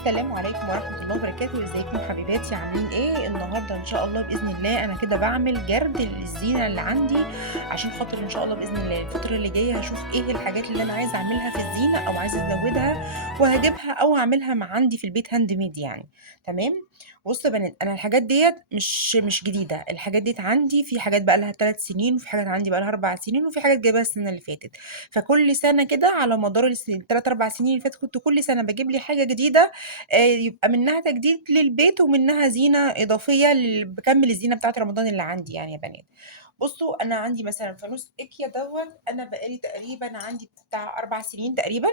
السلام عليكم ورحمة الله وبركاته، ازيكم حبيباتي عاملين ايه؟ النهارده ان شاء الله بإذن الله انا كده بعمل جرد للزينة اللي عندي، عشان خاطر ان شاء الله بإذن الله الفترة اللي جاية هشوف ايه الحاجات اللي انا عايزة اعملها في الزينة او عايزة ازودها وهجيبها او اعملها مع عندي في البيت هاند ميد يعني. تمام. بصوا يا بنات، انا الحاجات ديت مش جديدة، الحاجات ديت عندي في حاجات بقى لها 3 سنين وفي حاجات عندي بقى لها 4 سنين وفي حاجات جايبها السنة اللي فاتت. فكل سنة كده على مدار الثلاث 4 سنين اللي فاتت كنت كل سنة بجيب لي حاجة جديدة، يبقى منها تجديد للبيت ومنها زينة إضافية باكمّل الزينة بتاعة رمضان اللي عندي يعني يا بنات. بُصّوا، أنا عندي مثلًا فانوس إيكيا دوّة، أنا بقى لي تقريبًا عندي بتاع 4 سنين تقريبًا،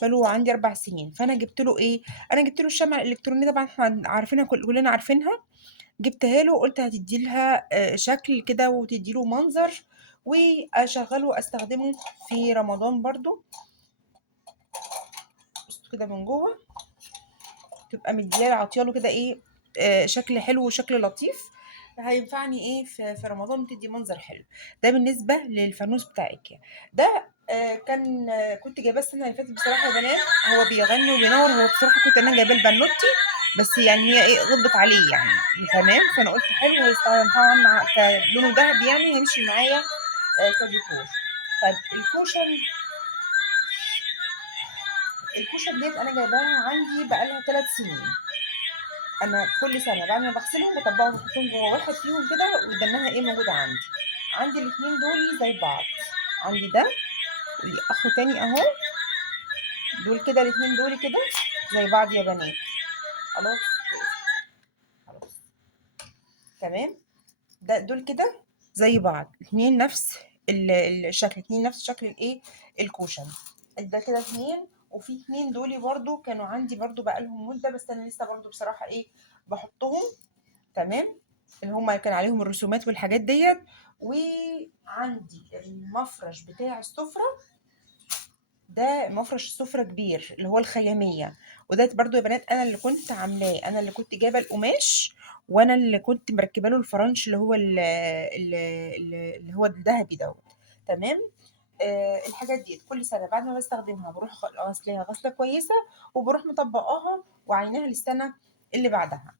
بقى له عندي 4 سنين. فأنا جِبت له إيه، أنا جِبت له الشمعة الإلكترونية طبعًا إحنا عارفينها كلّنا عارفينها، جِبتها له قُلت هتدّي لها شكل كده وتدّي له منظر وأشغّله أستخدمه في رمضان برضه. بُصّوا كده من جوّه تبقى مدياه عاطية له كده إيه، شكل حلو وشكل لطيف، هينفعني إيه في رمضان وتدّي منظر حلو. ده بالنسبة للفانوس بتاع IKEA. ده كان كنت جايباه السنة اللي فاتت بصراحة يا بنات، هو بيغني وبينوّر، هو بصراحة كنت أنا جايباه لبنوتي، بس يعني هي إيه غِضبت عليه يعني. تمام. فأنا قُلت حلو هيستخدم طبعًا لونه دهبي يعني هيمشي معايا كديكور. طيب الكُشَن ديّة أنا جايباها عندي بقى لها 3 سنين. أنا كل سنة بعد ما باغسلهم باطبّقهم باحطّهم جوّه واحد فيهم كده ويدنّاها إيه موجودة عندي. عندي الاتنين دُولي زي بعض، عندي ده وليه أخ تاني أهو، دول كده الاتنين دُولي كده زي بعض يا بنات. خلاص، خلاص، تمام. دول كده زي بعض، الاتنين نفس الشكل، الاتنين نفس شكل الإيه، الكوشن. ده كده 2 وفي 2 دُولي برضه كانوا عندي برضه بقى لهم مدة، بس أنا لسه برضه بصراحة إيه، باحطّهم. تمام. اللي هم كان عليهم الرسومات والحاجات ديّة. وعندي المفرش بتاع السفرة، ده مفرش السفرة كبير اللي هو الخيامية، وده برضه يا بنات أنا اللي كنت عاملاه، أنا اللي كنت جايبة القماش وأنا اللي كنت مركبة له الفرنش اللي هو اللي هو الدهبي دوّة. تمام. الحاجات ديّة كل سنة بعد ما باستخدمها باروح غاسلاها غسلة كويسة وباروح مطبقاها وعيناها للسنة اللي بعدها.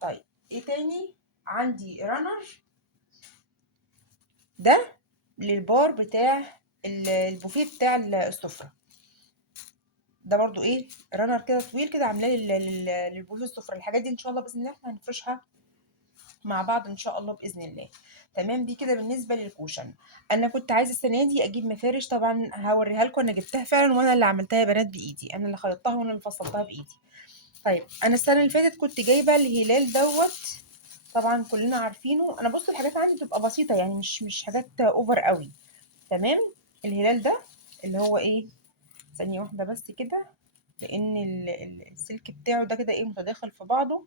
طيب إيه تاني؟ عندي runner، ده للبار بتاع البوفيه بتاع السفرة. ده برضه إيه runner كده طويل كده عاملاه للبوفيه السفرة. الحاجات دي إن شاء الله بإذن الله إحنا هنفرشها مع بعض إن شاء الله بإذن الله. تمام. دي كده بالنسبة للكوشن. أنا كنت عايزة السنة دي أجيب مفارش، طبعًا هاوريها لكم، أنا جبتها فعلًا وأنا اللي عملتها يا بنات بإيدي، أنا اللي خيطتها وأنا اللي فصلتها بإيدي. طيب أنا السنة اللي فاتت كنت جايبة الهلال دوّة، طبعًا كلنا عارفينه. أنا بُصّوا الحاجات عندي بتبقى بسيطة يعني مش حاجات over أوي. تمام. الهلال ده اللي هو إيه، ثانية واحدة بس كده، لإن السلك بتاعه ده كده إيه متداخل في بعضه.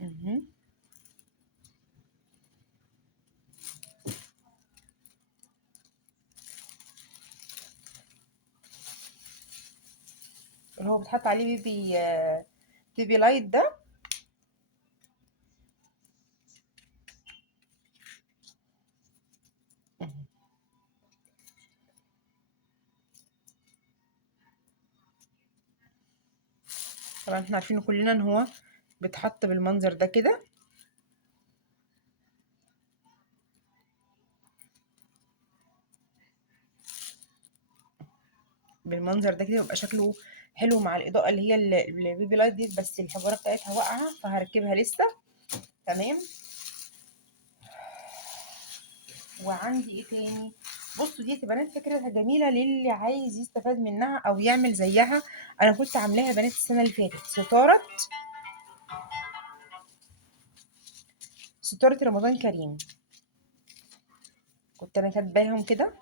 اهم. اللي هو بيتحط عليه baby light ده. اهم. طبعًا إحنا عارفينه كلنا إن هو بيتحط بالمنظر ده كده. بالمنظر ده كده يبقى شكله حلو مع الإضاءة اللي هي الbaby light ديّة، بس الحجارة بتاعتها واقعة فهاركبها لسه. تمام. وعندي إيه تاني؟ بُصّوا ديّة يا بنات فكرتها جميلة للي عايز يستفاد منها أو يعمل زيّها. أنا كنت عاملاها يا بنات السنة اللي فاتت، ستارة رمضان كريم، كنت أنا كاتباهم كده.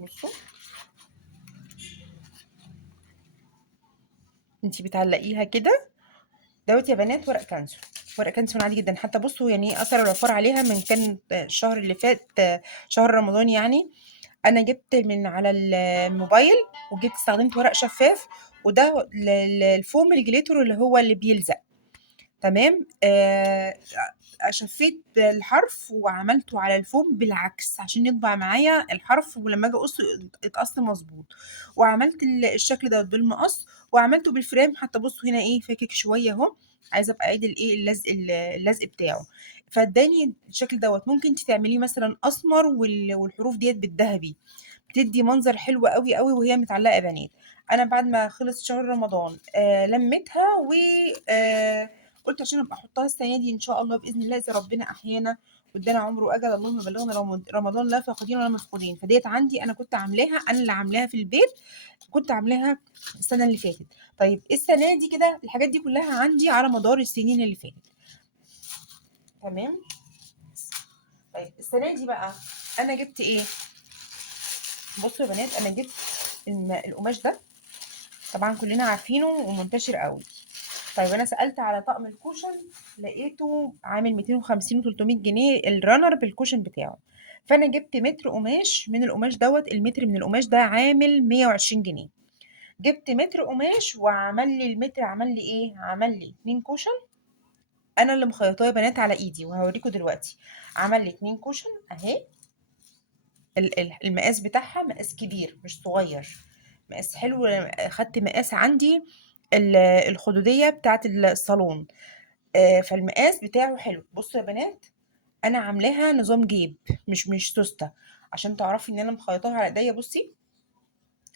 بُصّوا، أنتِ بتعلّقيها كده، دوّة يا بنات ورق كانسون، ورق كانسون عادي جدًا. حتى بُصّوا يعني إيه أثر العثور عليها من كان الشهر اللي فات، شهر رمضان يعني. أنا جِبت من على الموبايل وجيت استخدمت ورق شفاف وده الفوم الجليتر اللي هو اللي بيلزق. تمام. شفيت الحرف وعملته على الفوم بالعكس عشان يطبع معايا الحرف، ولما اجي اقصه يتقص مظبوط. وعملت الشكل ده بالمقص، وعملته بالفريم. حتى بصوا هنا ايه فاكك شويه اهو، عايزه ابقى اعيد الايه اللزق بتاعه. فاداني الشكل دوت. ممكن انت تعمليه مثلا اسمر والحروف ديت بالذهبي، بتدي منظر حلو قوي قوي وهي متعلقه بنات. انا بعد ما خلص شهر رمضان لميتها و قلت عشان ابقى احطها السنه دي ان شاء الله باذن الله اذا ربنا احيانا وادانا عمر واجل، اللهم بلغنا رمضان لا فاقدين ولا مفقودين. فديت عندي انا كنت عاملاها، انا اللي عاملاها في البيت، كنت عاملاها السنه اللي فاتت. طيب السنه دي كده الحاجات دي كلها عندي على مدار السنين اللي فاتت. تمام. طيب السنه دي بقى انا جبت ايه؟ بصوا يا بنات، انا جبت القماش ده، طبعا كلنا عارفينه ومنتشر قوي. طيب انا سالت على طقم الكوشن، لقيته عامل 250 و300 جنيه الرانر بالكوشن بتاعه. فانا جبت متر قماش من القماش دوت، المتر من القماش ده عامل 120 جنيه. جبت متر قماش وعمل لي المتر عمل لي ايه، عمل لي 2 كوشن. انا اللي مخيطاه يا بنات على ايدي وهوريكم دلوقتي. عمل لي 2 كوشن اهي. المقاس بتاعها مقاس كبير مش صغير، مقاس حلو. خدت مقاس عندي الخدودية بتاعة الصالون. فالمقاس بتاعه حلو. بصوا يا بنات، انا عاملاها نظام جيب، مش سوستة، عشان تعرفي ان انا مخيطاها على ايديا. بصي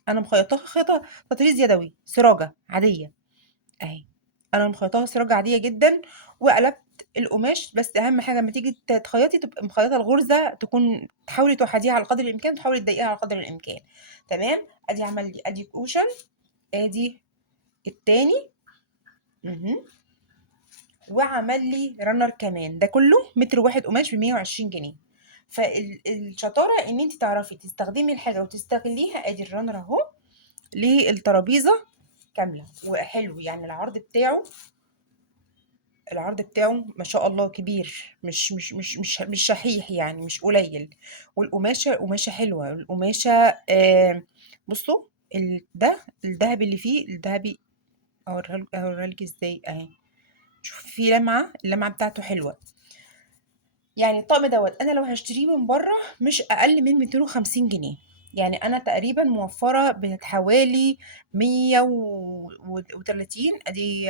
انا مخيطاها خيطة تطريز يدوي سراجة عادية اهي. انا مخيطاها سراجة عادية جدا، وقلبت القماش. بس اهم حاجه لما تيجي تخيطي تبقى مخيطه الغرزه، تكون تحاولي توحديها على قدر الامكان، تحاولي تضيقيها على قدر الامكان. تمام. ادي عمل لي ادي كوشن، ادي التاني. مهم. وعمل لي رنر كمان. ده كله متر واحد قماش ب 120 جنيه. فالشطاره ان انت تعرفي تستخدمي الحاجه وتستغليها. ادي الرنر اهو للترابيزه كامله وحلو. يعني العرض بتاعه ما شاء الله كبير، مش شحيح يعني، مش قليل. والقماشة قماشة حلوة. القماشة بصوا ده الذهبي اللي فيه الذهبي. اوريها لك ازاي اهي. شوفي في اللمعة بتاعته حلوة. يعني الطقم دوت انا لو هشتريه من بره مش اقل من 250 جنيه. يعني انا تقريبا موفره بحوالي 130. ادي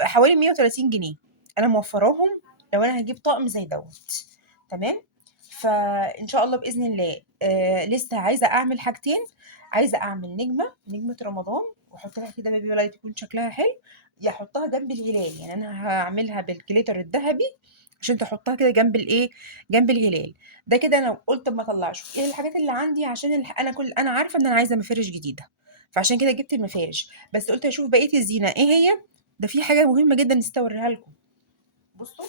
حوالي 130 جنيه انا موفراهم لو انا هجيب طقم زي دوت. تمام. فان شاء الله باذن الله لسه عايزه اعمل حاجتين. عايزه اعمل نجمه رمضان، واحط لها كده بيبي لايت يكون شكلها حلو، يا احطها جنب الهلال. يعني انا هعملها بالجليتر الذهبي عشان تحطها كده جنب الايه، جنب الهلال. ده كده انا قلت اما اطلعش ايه الحاجات اللي عندي، عشان انا عارفه ان انا عايزه مفارش جديده، فعشان كده جبت المفارش. بس قلت اشوف بقيه الزينه ايه هي. ده في حاجه مهمه جدا نسيت اوريها لكم. بصوا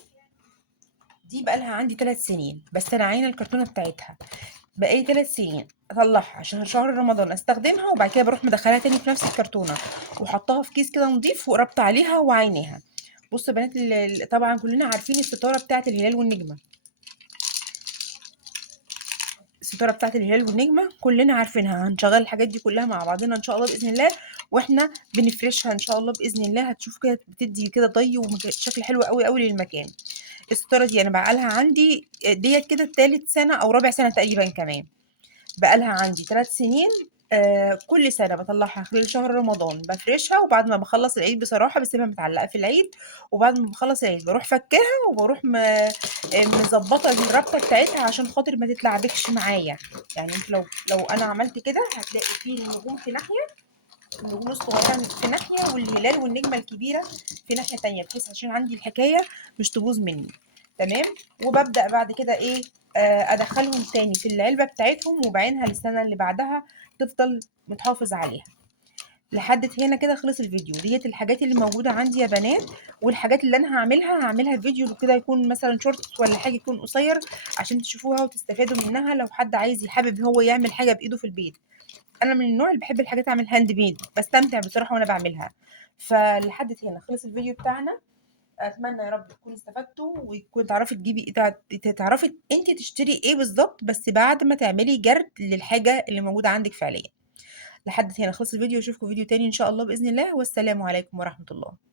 دي بقى لها عندي 3 سنين، بس انا عاينه الكرتونه بتاعتها. بقالي 3 سنين اطلعها عشان شهر رمضان استخدمها، وبعد كده بروح مدخلها تاني في نفس الكرتونه وحطها في كيس كده نضيف وربط عليها وعينيها. بصوا يا بنات، طبعا كلنا عارفين الستاره بتاعه الهلال والنجمه. الستاره بتاعه الهلال والنجمه كلنا عارفينها. هنشغل الحاجات دي كلها مع بعضنا ان شاء الله باذن الله، واحنا بنفرشها ان شاء الله باذن الله. هتشوف كده بتدي كده ضي وشكل حلو قوي قوي للمكان. الستاره دي انا بقالها عندي ديت كده تالت سنه او رابع سنه تقريبا كمان. بقالها عندي 3 سنين. كل سنة بطلعها خلال شهر رمضان بفرشها، وبعد ما بخلص العيد بصراحة بسيبها متعلقة في العيد. وبعد ما بخلص العيد بروح فكاها وبروح مظبطة الربطة بتاعتها عشان خاطر ما تتلعبكش معايا. يعني انت لو انا عملت كده هتلاقي فيه النجوم في ناحية، النجوم الصغيرة في ناحية، والهلال والنجمة الكبيرة في ناحية تانية، بحيث عشان عندي الحكاية مش تبوظ مني. تمام. وببدأ بعد كده ايه، ادخلهم تاني في العلبة بتاعتهم وبعينها للسنة اللي بعدها تفضل متحافظ عليها. لحد هنا كده خلص الفيديو. ديت الحاجات اللي موجودة عندي يا بنات، والحاجات اللي انا هعملها فيديو كده يكون مثلا شورت ولا حاجة يكون قصير عشان تشوفوها وتستفادوا منها لو حد عايز يحابب هو يعمل حاجة بإيده في البيت. انا من النوع اللي بحب الحاجات اعمل هاند ميد، بستمتع بصراحه وانا بعملها. فلحد هنا خلص الفيديو بتاعنا. اتمنى يا رب تكونوا استفدتوا ويكون تعرفي تجيبي تعرفي انت تشتري ايه بالظبط، بس بعد ما تعملي جرد للحاجه اللي موجوده عندك فعليا. لحد هنا خلص الفيديو، اشوفكم فيديو تاني ان شاء الله باذن الله، والسلام عليكم ورحمه الله.